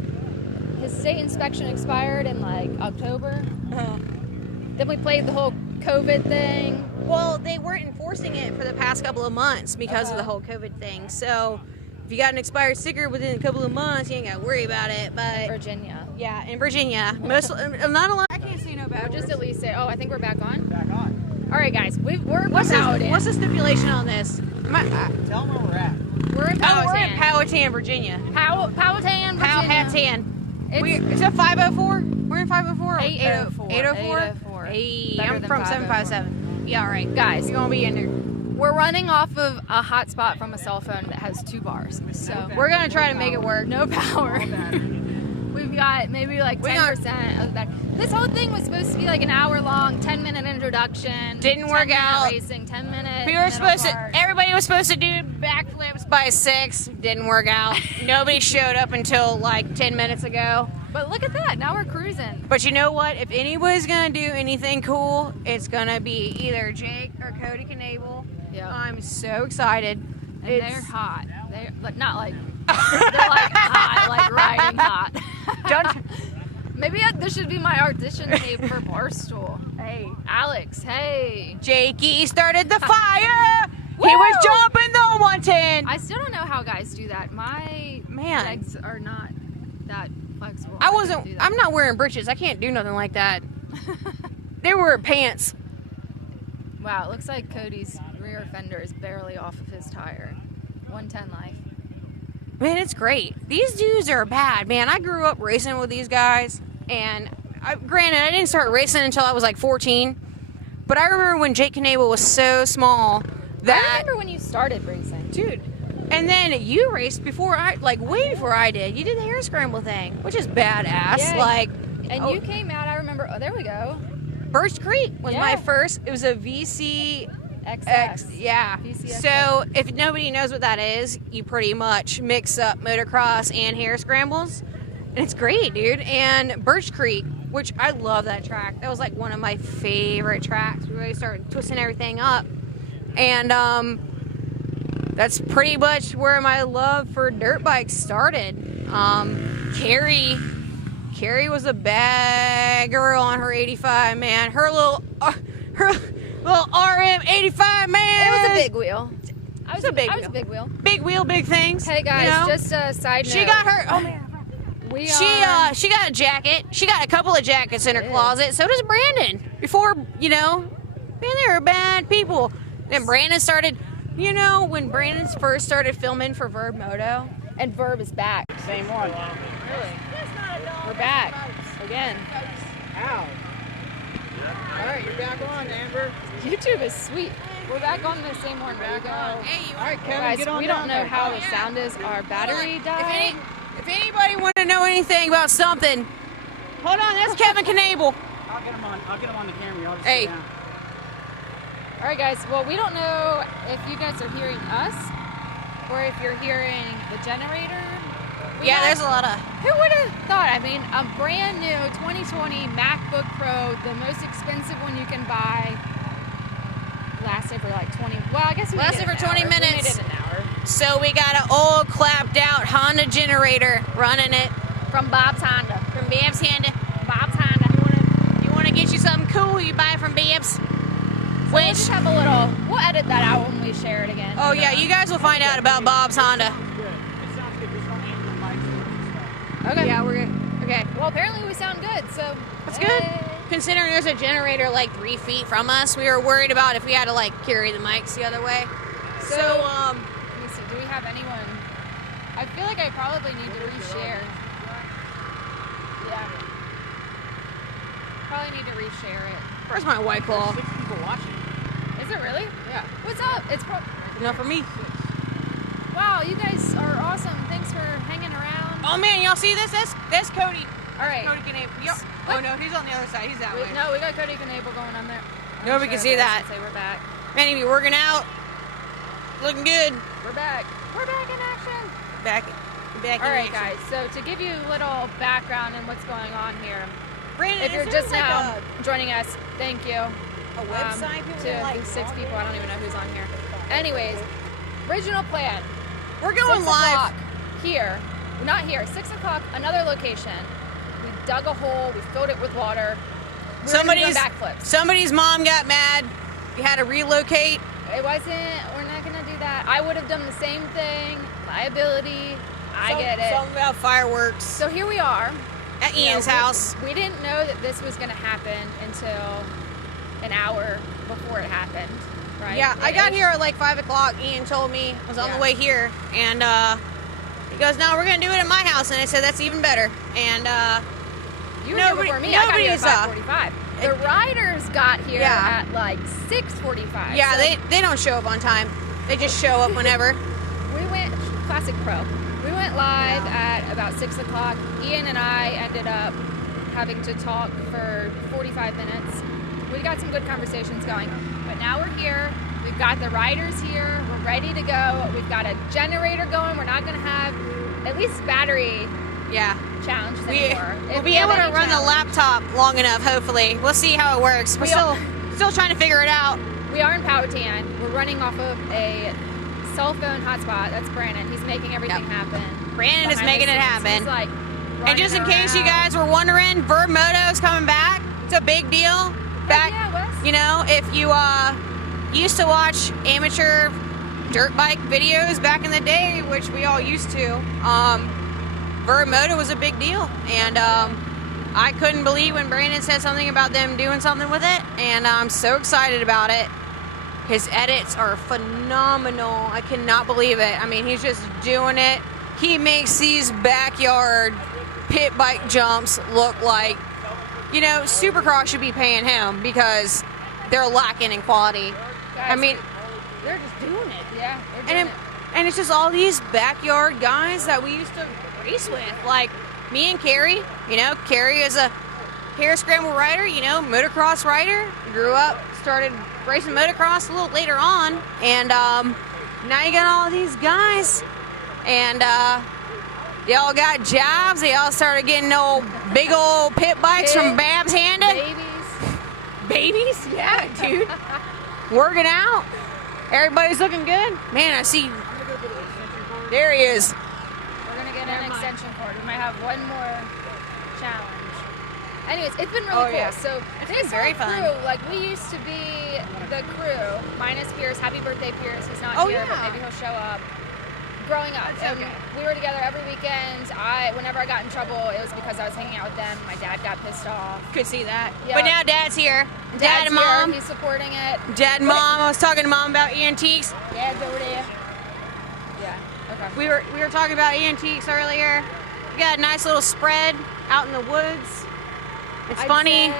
his state inspection expired in like October. Then we played the whole COVID thing. Well, they weren't enforcing it for the past couple of months because of the whole COVID thing. So if you got an expired sticker within a couple of months, you ain't got to worry about it. But Virginia. Yeah, in Virginia. Most, not a lot. I can't say no bad. Just at least say, oh, I think we're back on. Back on. All right, guys, we're what's Powhatan. What's the stipulation on this? Tell them where we're at. We're in Oh, we're in Powhatan. Powhatan, Virginia. Powhatan, Virginia. Powhatan. It's a 504? We're in 504? 804. 804? 804. Hey, Better I'm than from 504. 757. Yeah, all right. Guys, You're going to be in there. we're running off of a hotspot from a cell phone that has 2 bars. So We're going to try to make it work. no power. We've got maybe like 10% of the battery. This whole thing was supposed to be like an hour long, 10-minute introduction. Didn't work 10-minute out. Racing, 10-minute. We were supposed to, everybody was supposed to do backflips by 6. Didn't work out. Nobody showed up until like 10 minutes ago. But look at that. Now we're cruising. But you know what? If anybody's going to do anything cool, it's going to be either Jake or Cody Knable. Yeah. I'm so excited. And they're hot. They're not like, they're like hot, like riding hot. Don't. Maybe this should be my audition tape for Barstool. Hey, Alex. Hey. Jakey started the fire. He was jumping the 110. I still don't know how guys do that. My legs are not that flexible. I'm not wearing breeches. I can't do nothing like that. They were pants. Wow, it looks like Cody's rear fender is barely off of his tire. 110 life. Man, it's great. These dudes are bad, man. I grew up racing with these guys, and granted, I didn't start racing until I was like 14. But I remember when Jake Knable was so small that I remember when you started racing, dude. And then you raced before way before I did. You did the hair scramble thing, which is badass. Yeah, you came out. I remember. Oh, there we go. Birch Creek was my first. It was a VC XX. Yeah. VCXX. So if nobody knows what that is, you pretty much mix up motocross and hair scrambles, and it's great, dude. And Birch Creek, which I love that track. That was like one of my favorite tracks. We really started twisting everything up, and that's pretty much where my love for dirt bikes started. Carrie was a bad girl on her 85, man. Her little RM 85, man. It was a big wheel. I was a big wheel. Big wheel, big things. Hey guys, you know? just a side note. She got her. Oh man. She got a jacket. She got a couple of jackets in her closet. So does Brandon. Before, man, they were bad people. Then Brandon started, when Brandon first started filming for Verb Moto. And Verb is back. Same one. Really? We're back again. Ow. All right, you're back on, Amber. YouTube is sweet. We're back on the same one. There we go. All right, Kevin, Guys, get on we down don't know there. how the sound is. Our battery died. If anybody want to know anything about something, hold on, that's Kevin Knable. I'll get him on the camera. Y'all just Hey. sit down. All right, guys. Well, we don't know if you guys are hearing us or if you're hearing the generator. There's a lot of. Who would have thought? I mean, a brand new 2020 MacBook Pro, the most expensive one you can buy, lasted for like 20. Well, I guess we Lasted made it for an 20 hour. minutes. We made it an hour. So we got an old clapped out Honda generator running it From Bob's Honda. from Babs Honda. Bob's Honda. You want to get you something cool, you buy it from Babs. So we'll just have a little. We'll edit that out when we share it again. Oh yeah, you guys will find out about Bob's Honda. Good. It sounds good. Just don't aim the mics and stuff. Okay. Yeah, we're good. Okay, Well, apparently we sound good, so that's good. Considering there's a generator like 3 feet from us, we were worried about if we had to carry the mics the other way. So, let me see. Do we have anyone? I feel like I probably need to reshare. Yeah. Probably need to reshare it. Where's my White Claw? 6 people watching. Is it really? Yeah. What's up? It's Enough for me. wow. You guys are awesome. Thanks for hanging around. Oh man, y'all see this? That's Cody. All right. Cody Knable. Oh no, he's on the other side. He's that way. No, we got Cody Knable going on there. Nobody can see that. Say we're back. Man, if you're working out, looking good. We're back. We're back in action. Back All in right, action. guys. So to give you a little background on what's going on here, Brandon, if you're is there just now joining us, thank you. a website people to can, the 6 people. I don't even know who's on here. Anyways, original plan. we're going 6 live. o'clock here. Not here. 6 o'clock, another location. We dug a hole. We filled it with water. We were gonna do backflips. Somebody's mom got mad. We had to relocate. It wasn't. We're not gonna do that. I would have done the same thing. Liability. I get it. Something about fireworks So here we are. at You know, Ian's house. We didn't know that this was gonna happen until an hour before it happened. Right? Yeah, I It got is- here at like 5 o'clock. Ian told me I was on the way here, and he goes, "No, we're gonna do it at my house." And I said, "That's even better." And You were here before me. I got here at nobody's 5:45. The riders got here Yeah. at like 6:45. yeah, So they don't show up on time. They just show up whenever. we went classic pro. We went live at about 6 o'clock. Ian and I ended up having to talk for 45 minutes. We got some good conversations going, but now we're here. We've got the riders here. We're ready to go. We've got a generator going. We're not going to have at least battery Yeah. challenges We'll anymore. If be we have able to any run the challenge. laptop long enough, hopefully. We'll see how it works. We're still trying to figure it out. We are in Powhatan. We're running off of a cell phone hotspot. That's Brandon. He's making everything happen. Brandon is behind making the it scenes. happen. He's like And just in case you guys were wondering, Verb Moto is coming back. It's a big deal. Back, you know, if you used to watch amateur dirt bike videos back in the day, which we all used to, Verb Moto was a big deal. And I couldn't believe when Brandon said something about them doing something with it, and I'm so excited about it. His edits are phenomenal. I cannot believe it. I mean, he's just doing it. He makes these backyard pit bike jumps look like, you know, Supercross should be paying him because they're lacking in quality. Guys, I mean, they're just doing it. Yeah, they're doing it. And it's just all these backyard guys that we used to race with. Like me and Carrie, you know, Carrie is a hare scramble rider, you know, motocross rider. Grew up, started racing motocross a little later on. And now you got all these guys. And they all got jobs. They all started getting old, big old pit bikes from Babs Handa. Babies? Yeah, dude. Working out. Everybody's looking good. Man, I see. There he is. We're going to get an extension cord. We might have one more challenge. Anyways, it's been really cool. Yeah. So It's very fun. crew, like we used to be the crew, minus Pierce. Happy birthday, Pierce. He's not here, but maybe he'll show up. Growing up, we were together every weekend. Whenever I got in trouble, it was because I was hanging out with them. My dad got pissed off. Could see that. Yeah. But now Dad's here. Dad's Dad and Mom. here. He's supporting it. Dad and Mom. I was talking to Mom about antiques. Dad's over there. Yeah. Okay. We were talking about antiques earlier. We got a nice little spread out in the woods. It's funny.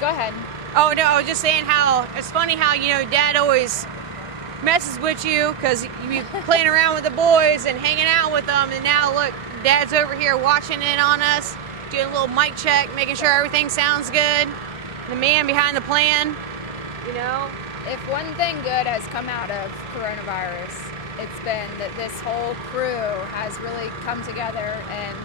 Go ahead. Oh no, I was just saying how it's funny how, you know, Dad always messes with you because you be playing around with the boys and hanging out with them, and now look, Dad's over here watching in on us, doing a little mic check, making sure everything sounds good. The man behind the plan, you know. If one thing good has come out of coronavirus, it's been that this whole crew has really come together and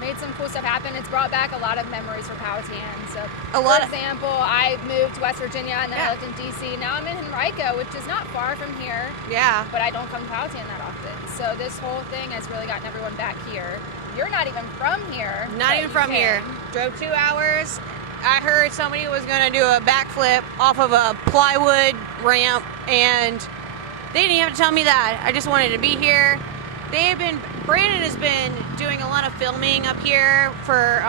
made some cool stuff happen. It's brought back a lot of memories for Powhatan. So, for example, I moved to West Virginia and then I lived in DC. Now I'm in Henrico, which is not far from here. Yeah. But I don't come to Powhatan that often. So this whole thing has really gotten everyone back here. You're not even from here. Not even from here. Drove 2 hours. I heard somebody was going to do a backflip off of a plywood ramp, and they didn't even have to tell me that. I just wanted to be here. Brandon has been doing a lot of filming up here for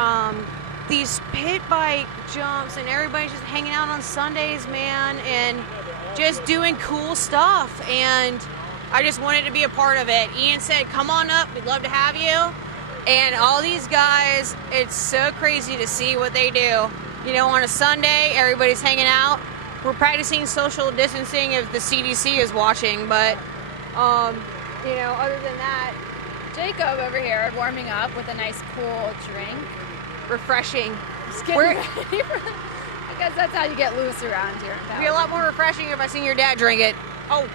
these pit bike jumps, and everybody's just hanging out on Sundays, man, and just doing cool stuff. And I just wanted to be a part of it. Ian said, come on up, we'd love to have you. And all these guys, it's so crazy to see what they do. You know, on a Sunday, everybody's hanging out. We're practicing social distancing if the CDC is watching, but you know, other than that, Jacob over here warming up with a nice cool drink. Refreshing. Just getting ready for, I guess that's how you get loose around here. It'd be a lot more refreshing if I seen your dad drink it. Oh.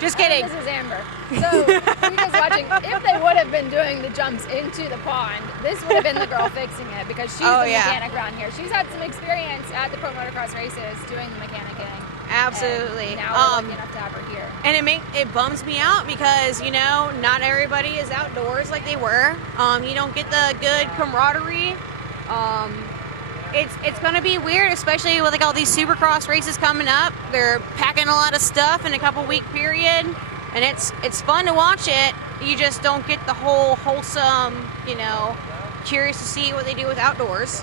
Just kidding. This is Amber. So, for you guys watching, if they would have been doing the jumps into the pond, this would have been the girl fixing it because she's the mechanic around here. She's had some experience at the pro motocross races doing the mechanicking. Absolutely. And now we're lucky enough to have her here. And it bums me out because, you know, not everybody is outdoors like they were. You don't get the good camaraderie. It's going to be weird, especially with like all these Supercross races coming up. They're packing a lot of stuff in a couple week period, and it's fun to watch it. You just don't get the whole wholesome, you know, curious to see what they do with outdoors.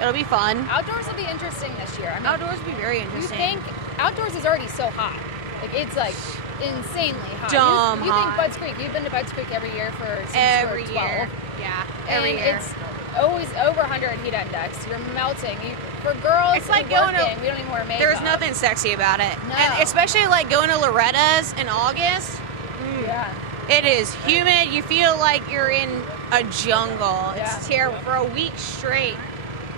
It'll be fun. Outdoors will be interesting this year. I mean, outdoors will be very interesting. You think outdoors is already so hot? Like it's like insanely hot. Dumb you hot. think Budds Creek? You've been to Budds Creek every year since every you were 12. year. Yeah, every year. It's always over 100 heat index. You're melting. For girls, it's like going to. We don't even wear makeup. There's nothing sexy about it. No. And especially like going to Loretta's in August. Yeah. It is humid. You feel like you're in a jungle. It's terrible for a week straight.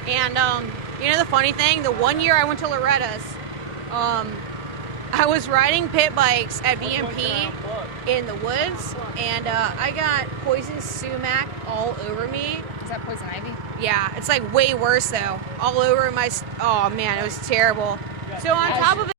And you know the funny thing? The one year I went to Loretta's, I was riding pit bikes at BMP in the woods, and I got poison sumac all over me. Is that poison ivy? Yeah, it's like way worse though. All over my. Oh man, it was terrible. So on top of it.